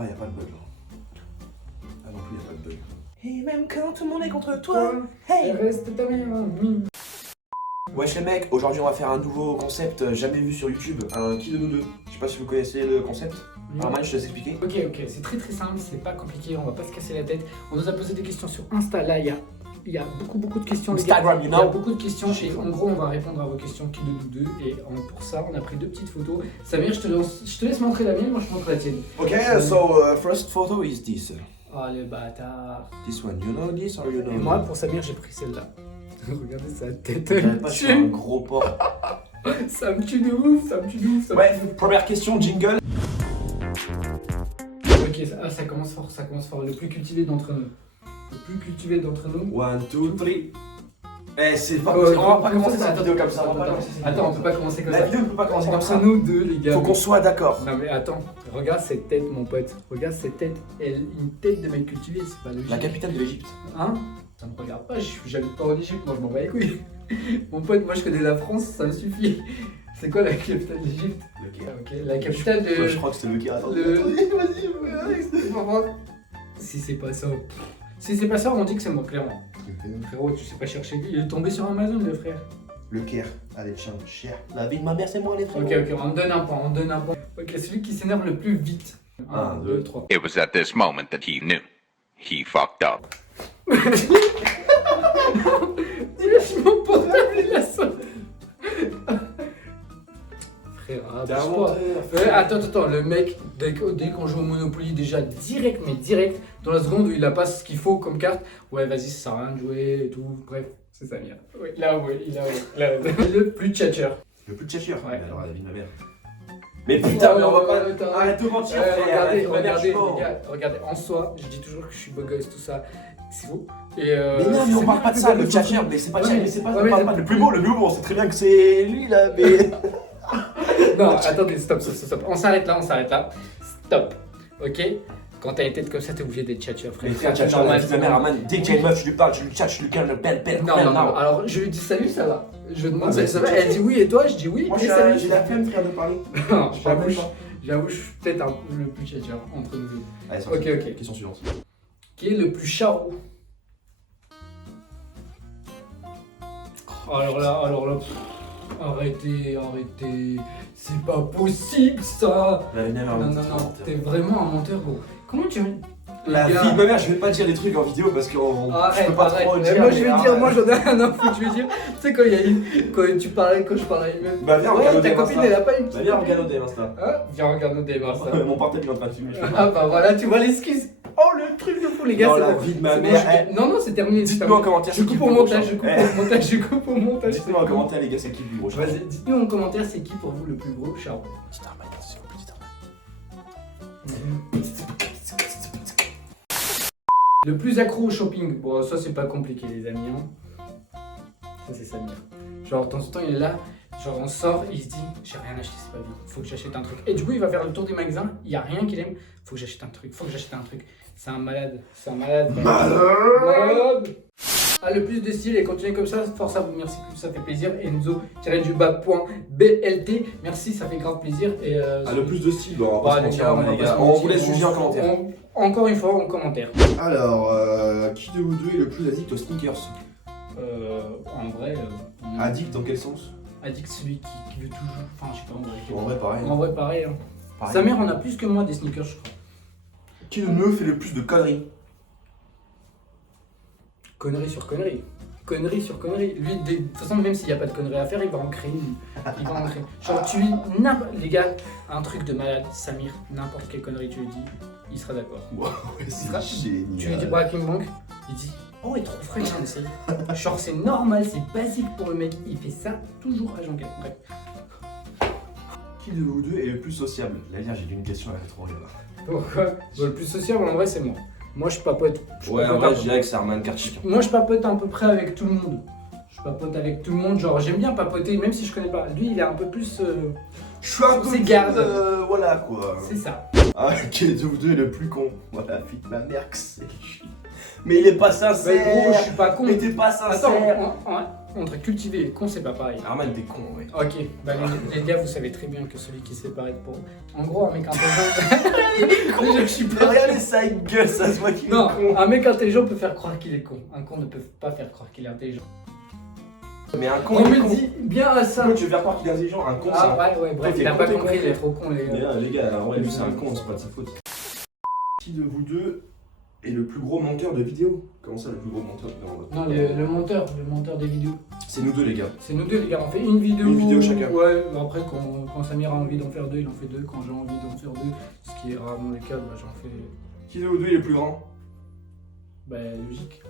Ah, y'a pas de bug là. Ah non plus, y'a pas de bug. Et même quand tout le monde est contre toi, hey! Reste ta meilleure amie. Wesh les mecs, aujourd'hui on va faire un nouveau concept jamais vu sur YouTube, un qui de nous deux. Je sais pas si vous connaissez le concept. Arman, je te laisse expliquer. Ok, c'est très simple, c'est pas compliqué, on va pas se casser la tête. On nous a posé des questions sur Insta, là il y a beaucoup de questions. Instagram, il y a beaucoup de questions et en gros on va répondre à vos questions qui de nous deux. Et pour ça on a pris 2 petites photos. Samir, je te laisse montrer la mienne, moi je montre la tienne. Ok, so first photo is this. Oh le bâtard. This one, you know this or you know? Et moi pour Samir j'ai pris celle-là. Regardez sa tête, J'avais pas sur un gros porc. Ça me tue de ouf, ça me tue de ouf. Ouais, première question, jingle. Ok, ça commence fort. Le plus cultivé d'entre nous. 1, 2, 3. Eh, c'est pas Oh, possible. On va pas attends, commencer cette attends, vidéo comme ça. Attends, on peut pas commencer comme La ça. vidéo ne peut pas commencer comme ça. Entre nous deux, les gars. Faut qu'on soit d'accord. Non mais attends, regarde cette tête, mon pote. Regarde cette tête. Une tête de mec cultivé, c'est pas logique. La capitale de l'Egypte. Hein? Ça me regarde pas, j'habite pas en Égypte, moi je m'en bats les couilles. Mon pote, moi je connais la France, ça me suffit. C'est quoi la capitale d'Égypte? Le Caire. Ok, la capitale de. Je crois que c'est le Caire. Attends. Vas-y. Si c'est pas ça. Si c'est pas ça, on dit que c'est moi, clairement. Frérot, tu sais pas chercher. Il est tombé sur Amazon, le frère. Le Caire. Allez, tiens, cher. La vie de ma mère, c'est moi, les frères. Ok, on donne un point, Ok, celui qui s'énerve le plus vite. 1, 2, 3. It was at this moment that he knew. He fucked up. Lâche mon portable, il a sauté. Frère, abuse-toi. Attends, le mec, dès qu'on joue au Monopoly, déjà direct, dans la seconde où il a pas ce qu'il faut comme carte, ouais, vas-y, ça sert à rien de jouer et tout, bref, c'est Samir. Oui, il a avoué. Le plus tchatcheur. Le plus de tchatcheur. Ouais. Alors, la vie de ma mère. Mais putain, mais on va pas. Attends, Arrête de mentir, frère. Regardez, les gars, regardez, en soi, je dis toujours que je suis beau gosse, tout ça, c'est faux. Et Mais non, mais on parle pas de ça, le tchatcheur, mais c'est pas tchatcheur, mais c'est pas. On parle pas. Le plus beau, on sait très bien que c'est lui là, mais. Non, attendez, stop. On s'arrête là. Stop. Ok? Quand t'as une tête comme ça, t'es obligé d'être tchatcheur, frère. Mais frère, tchatcheur, la vie de ma mère, Arman, dès qu'il y a une meuf, je lui parle, je lui tchatche, je lui calme, belle. Non. Alors, je lui dis salut, ça va. Je demande salut, ça va. Elle dit oui, et toi? Je dis oui. Moi, Et salut. j'ai la flemme, frère, de parler. Non, Je parle même pas. j'avoue, je suis peut-être le plus tchatcheur entre nous deux. Allez, c'est Ok. parti. Question suivante. Qui est le plus charou? Alors là, arrêtez. C'est pas possible ça. La vie de ma mère, Non, t'es vraiment un menteur, gros. Comment tu. La Les gars, vie de ma mère, je vais pas dire des trucs en vidéo parce que je peux pas Arrête. trop Mais dire. moi je vais dire, moi j'en ai rien à foutre, je vais dire. Tu sais quand je parlais à une meuf. Bah viens, Ouais, regarde ta ODM copine Insta. elle a pas une Bah petite. viens, regarde ODM Insta. Hein? Viens, regarde nos débats ça. Mon portable il est en train de filmer. Ah bah voilà, tu vois l'esquisse. Oh le truc de fou les gars. Dans c'est la bon. vie de ma C'est bon, mère. Non, c'est terminé. Dites-nous en commentaire. Je coupe au montage, je coupe au montage. Dites-nous en commentaire, les gars, c'est qui le plus gros. Vas-y, dites-nous en commentaire c'est qui pour vous le plus gros charbon. Petit Arman, attention, petit Arman. Le plus accro au shopping, bon ça c'est pas compliqué les amis, hein. Ça c'est Samir. Genre de temps en temps il est là, genre on sort, il se dit j'ai rien acheté, c'est pas bien, faut que j'achète un truc. Et du coup il va faire le tour des magasins, il y a rien qu'il aime, faut que j'achète un truc. C'est un malade, malade. Ah, le plus de style et continuez comme ça, force à vous, merci, ça fait plaisir. Enzo-BLT, merci, ça fait grave plaisir. Et Le plus de style, bon, on va pas se les mentir, gars, les va gars. pas se On mentir, vous laisse juger en commentaire. Encore une fois en commentaire. Alors, qui de vous deux est le plus addict aux sneakers? En vrai, Addict dans quel sens? addict celui qui veut toujours. Enfin, je sais pas en vrai. En vrai, pareil. En vrai, pareil. Hein. Pareil. Sa mère en a plus que moi des sneakers, je crois. Qui de nous fait le plus de conneries? Connerie sur connerie. Connerie sur connerie. Lui, de toute façon, même s'il n'y a pas de connerie à faire, il va en créer une. Genre, tu lui. Les gars, un truc de malade, Samir, n'importe quelle connerie tu lui dis, il sera d'accord. Ouais, c'est génial. Tu lui dis Breaking Bank, il dit oh, il est trop frais, hein, c'est. Genre, c'est normal, c'est basique pour le mec, il fait ça toujours à Jean-Claude. Bref. Qui de vous deux est le plus sociable? D'ailleurs, j'ai lu une question, elle est trop horrible. Pourquoi le plus sociable, en vrai, c'est moi. Moi, je papote. Ouais, en vrai, je dirais que c'est Arman Karchik. Moi, je papote à peu près avec tout le monde. Je papote avec tout le monde. Genre, j'aime bien papoter, même si je connais pas. Lui, il est un peu plus. Je suis un peu C'est plus, garde. voilà quoi. C'est ça. Ah, qui de vous deux est le plus con? Voilà, fille de ma mère que c'est lui. Mais il est pas sincère. Mais gros, je suis pas con. Mais t'es pas sincère. Attends, entre cultivé et con, c'est pas pareil. Arman, t'es con, ouais. Ok, bah les gars, vous savez très bien que celui qui sait pas être pour. En gros, un mec un peu jeune. con. Déjà que je suis Mais pas. regardez sa gueule, ça se voit qu'il est Non, con. un mec intelligent peut faire croire qu'il est con. Un con ne peut pas faire croire qu'il est intelligent. Mais un con, On il est me con. dit bien à ça. Comment tu veux faire croire qu'il est intelligent? Un con, Ah ça. ouais, bref, Toi, il a t'es pas con, t'es compris, con. il est trop con les Mais gars. les gars, alors ouais, lui c'est un con, c'est pas de sa faute. Qui de vous deux est le plus gros monteur de vidéos? Comment ça, le plus gros monteur de vidéos? Non, le monteur des vidéos. C'est nous deux, les gars. C'est nous deux les gars, on fait une vidéo. Une vidéo chacun. Ouais, après quand Samir a envie d'en faire deux, il en fait deux. Quand j'ai envie d'en faire deux, ce qui est rarement le cas, bah, j'en fais. Qui de vous deux est le plus grand? Bah logique.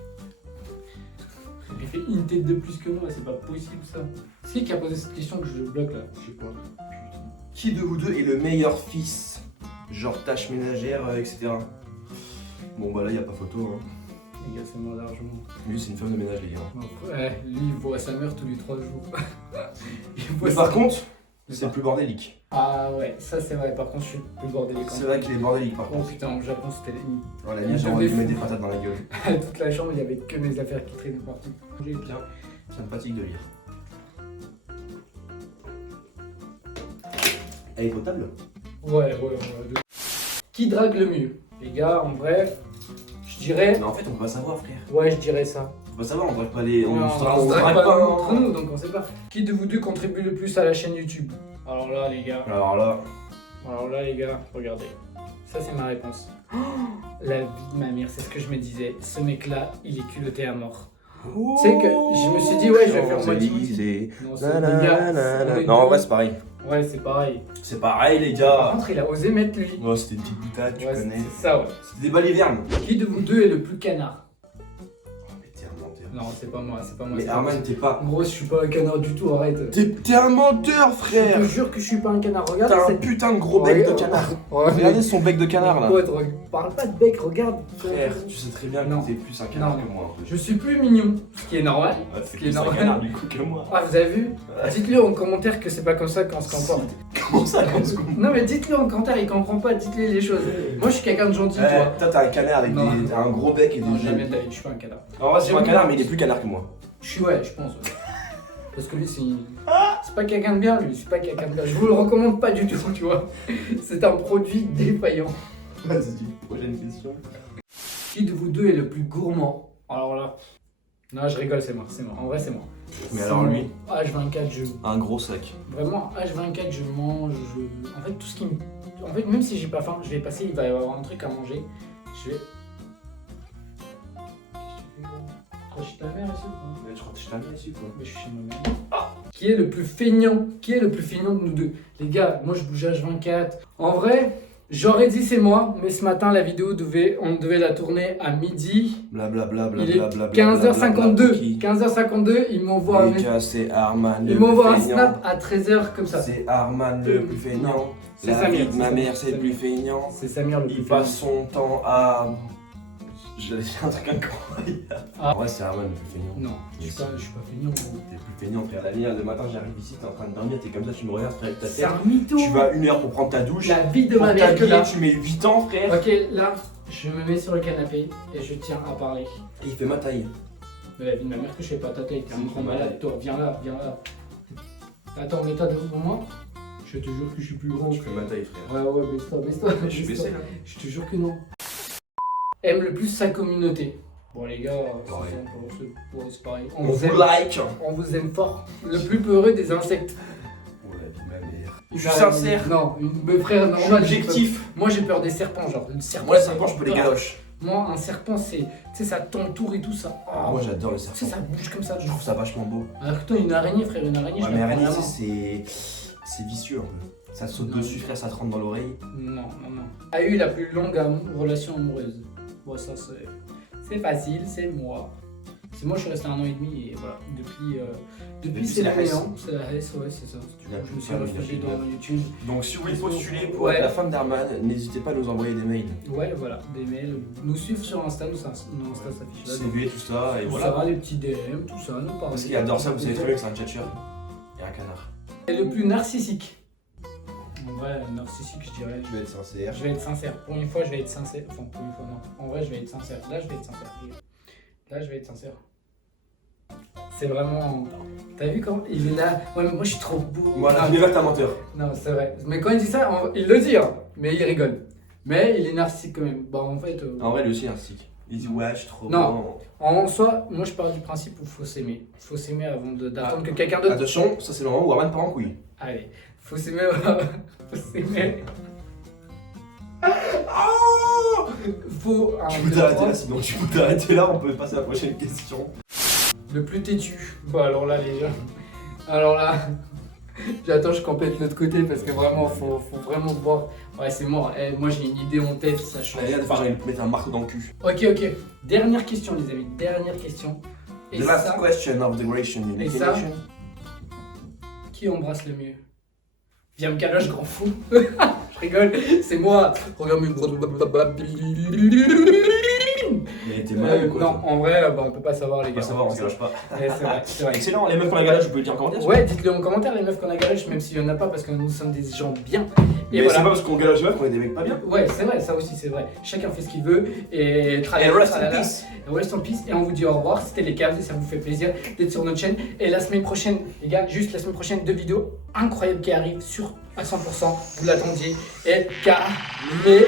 Il fait une tête de plus que moi, c'est pas possible ça. C'est qui a posé cette question que je bloque là? Je sais pas. Putain. Qui de vous deux est le meilleur fils? Genre tâches ménagères, etc. Bon bah là, y a pas photo, hein. Les gars, c'est moi largement. Lui, c'est une femme de ménage, les gars. Donc, ouais, lui il voit sa mère tous les 3 jours. Il voit Mais sa- par contre, c'est le plus bordélique. Ah ouais, ça c'est vrai, par contre je suis plus bordélique. C'est vrai qu'il est bordélique, par Oh contre. putain, au Japon c'était limite. Voilà, j'ai envie de mettre des patates dans la gueule. Toute la chambre, il y avait que mes affaires qui traînaient partout. Bien, ça me fatigue de lire. Elle est potable? Ouais. Qui drague le mieux? Les gars, en vrai, je dirais. Mais en fait, on peut pas savoir, frère. Ouais, je dirais ça. On peut pas savoir, on drague pas les. Non, on se drague pas entre nous, donc on sait pas. Qui de vous deux contribue le plus à la chaîne YouTube? Alors là, les gars. Alors là, Les gars, regardez. Ça, c'est ma réponse. Oh, la vie de ma mère, c'est ce que je me disais. Ce mec-là, il est culotté à mort. Tu sais que je me suis dit, ouais, je vais faire moitié. Non, c'est les gars. on est Non, en deux. vrai, c'est pareil. Ouais, c'est pareil. C'est pareil, les Par gars. contre, il a osé mettre lui. Oh, c'était une petite boutade, tu Ouais, connais. c'est ça, ouais. C'était des balivernes. Qui de vous deux est le plus canard? Oh, mais t'es un menteur. Non, c'est pas moi, c'est pas moi. Mais c'est pas Arman, moi. t'es pas. Gros, je suis pas un canard du tout, arrête. T'es un menteur, Je frère. te jure que je suis pas un canard. Regarde T'as un cette. putain de gros bec de Regarde. canard. Ouais, Regardez son bec de canard, là. Pote, parle pas de bec, regarde. Frère, tu sais très bien Non. que t'es plus un canard Non. que moi. un peu. Je suis plus mignon, ce qui est normal. Ouais, Ce c'est qui est plus un normal. canard du coup que moi. Ah, vous avez vu? Dites-le en commentaire que c'est pas comme ça qu'on se comporte. Comment ça, quand ce qu'on. Non, mais dites-le en commentaire, il comprend pas, dites-le les choses. Moi, je suis quelqu'un de gentil, toi. Toi, t'as un canard avec Non. t'as un gros bec et Non, des jamais jeux. de la vie, je suis pas un canard. En vrai, c'est pas un canard, mais il est plus canard que moi. Je suis, ouais, je pense. Ouais. Parce que lui, c'est pas quelqu'un de bien, lui, c'est pas quelqu'un de bien. Je vous le recommande pas du tout, tu vois. C'est un produit défaillant. Vas-y, prochaine question. Qui de vous deux est le plus gourmand? Alors là. Non, je rigole, c'est moi. En vrai, c'est moi. Mais alors lui, H24, un gros sac. Vraiment, H24, je mange. En fait, tout ce qui me. En fait, même si j'ai pas faim, je vais passer, il va y avoir un truc à manger. Je vais. Qu'est-ce que tu fais, gros? Toi, je suis ta mère ici ou quoi? Mais je crois que je t'amène ici, quoi. Mais je suis chez ma mère. Qui est le plus feignant? Qui est le plus feignant de nous deux? Les gars, moi je bouge H24. En vrai, j'aurais dit c'est moi, mais ce matin la vidéo on devait la tourner à midi. Blablabla, Il est blablabla. 15h52. 15h52, il m'envoie un, Les gars, c'est Arman. il le m'envoie un plus feignant. snap à 13h comme ça. C'est Arman le plus feignant. C'est La Samir, vie de ma c'est mère, Samir, c'est le plus feignant. C'est Samir le plus Il feignant. passe son temps à. J'allais dire un truc incroyable. Ah. En vrai, c'est Arman le plus feignant. Non, je suis pas feignant. Gros. T'es le plus feignant, frère. La lumière, le matin, j'arrive ici, t'es en train de dormir, t'es comme ça, tu me regardes, frère, avec ta C'est tête. un mytho. Tu vas 1 heure pour prendre ta douche. La vie de Pour ma mère que t'habiller, là. tu mets 8 ans, frère. Ok, là, je me mets sur le canapé et je tiens à parler. Et il fait ma taille. De la vie de ma mère que je fais pas ta taille, t'es un Si, grand je fais malade, ma toi, viens là. Attends, mets-toi devant moi. Je te jure que je suis plus grand. Je fais ma taille, frère. Ouais, baisse-toi. Je suis baissé là. Je te jure que non. Aime le plus sa communauté. Bon les gars, Pareil. c'est pareil. On vous like. On vous aime fort. Le plus peureux des insectes. Oh la vie de ma mère. Il Je suis va- sincère. Non, mes frères, Je suis normal. objectif. Moi j'ai peur des serpents, genre. Le serpent, Moi, les ça serpents, me je peux les peur. galoches. Moi, un serpent, c'est. Tu sais, ça t'entoure et tout ça. Ah, moi, j'adore les Tu sais, serpents. ça bouge comme ça. Je trouve ça vachement beau. Alors que toi, une araignée, frère, une araignée, Ouais, je mais la prends araignée, vraiment. c'est vicieux un peu. Ça te saute Non. dessus, frère, ça te rentre dans l'oreille. Non. A eu la plus longue relation amoureuse. Bon, ça, c'est facile, c'est moi. C'est moi, je suis resté 1 an et demi et voilà. Depuis c'est la le Hesse. néant. C'est la Hesse, ouais, c'est ça. Du coup, je me suis réfugié dans YouTube. Donc, si vous voulez postuler pour Ouais. être la femme d'Arman, n'hésitez pas à nous envoyer des mails. Ouais, voilà, des mails. Nous suivre sur Insta, nos Insta s'affiche là. CV, tout ça, et Tout voilà. ça, les petits DM, tout ça, nous parler. Parce qu'il adore ça, vous savez très bien que c'est un tchatcheur et un canard. Et le plus narcissique. En vrai, narcissique, je dirais. Je vais être sincère. Je vais être sincère. Pour une fois, je vais être sincère. Enfin, pour une fois, non. En vrai, je vais être sincère. Là, je vais être sincère. Là, je vais être sincère. C'est vraiment. T'as vu comment il est là? Ouais, mais moi, je suis trop beau. Voilà, Ah, je vais vers ta menteur. non, c'est vrai. Mais quand il dit ça, il le dit, hein. Mais il rigole. Mais il est narcissique quand même. Bon, en fait. En vrai, lui aussi, narcissique. Il dit ouais, je suis trop Non. bon. En soi, moi je pars du principe où il faut s'aimer. Il faut s'aimer avant d'attendre que quelqu'un d'autre. Attention, ça c'est le moment où Arman part en couille. Allez, faut s'aimer. Faut s'aimer. Faut. Tu peux t'arrêter là, sinon tu peux t'arrêter là, on peut passer à la prochaine question. Le plus têtu. Bon, alors là, les gars. Alors là. J'attends, je complète l'autre côté parce que vraiment, faut vraiment voir. Ouais, c'est mort. Eh, moi j'ai une idée en tête, ça change. Allez, j'ai envie de mettre un marteau dans le cul. Ok. Dernière question, les amis. Dernière question. Et The last ça, question of the Gratian Et ça qui embrasse le mieux? Viens me caloche, grand fou. Je rigole, c'est moi. Regarde mes Mais t'es malade ou quoi? non, en vrai, bah, on peut pas savoir, les On gars. va savoir, on se galoche pas. C'est vrai, c'est vrai. Excellent, les meufs qu'on a galage, je peux le dire en commentaire. Ouais, dites-le en commentaire, les meufs qu'on a galèche, même s'il y en a pas, parce que nous sommes des gens bien. Et Mais voilà. c'est pas parce qu'on galage les meufs qu'on est des mecs pas bien. Ouais, c'est vrai, ça aussi, c'est vrai. Chacun fait ce qu'il veut. Et Et tralala, rest in tralala. peace. Rest in peace. Et on vous dit au revoir. C'était les Cavs et ça vous fait plaisir d'être sur notre chaîne. Et la semaine prochaine, les gars, juste la semaine prochaine, 2 vidéos incroyables qui arrivent sur à 100%. Vous l'attendiez. Et K-V-A-V.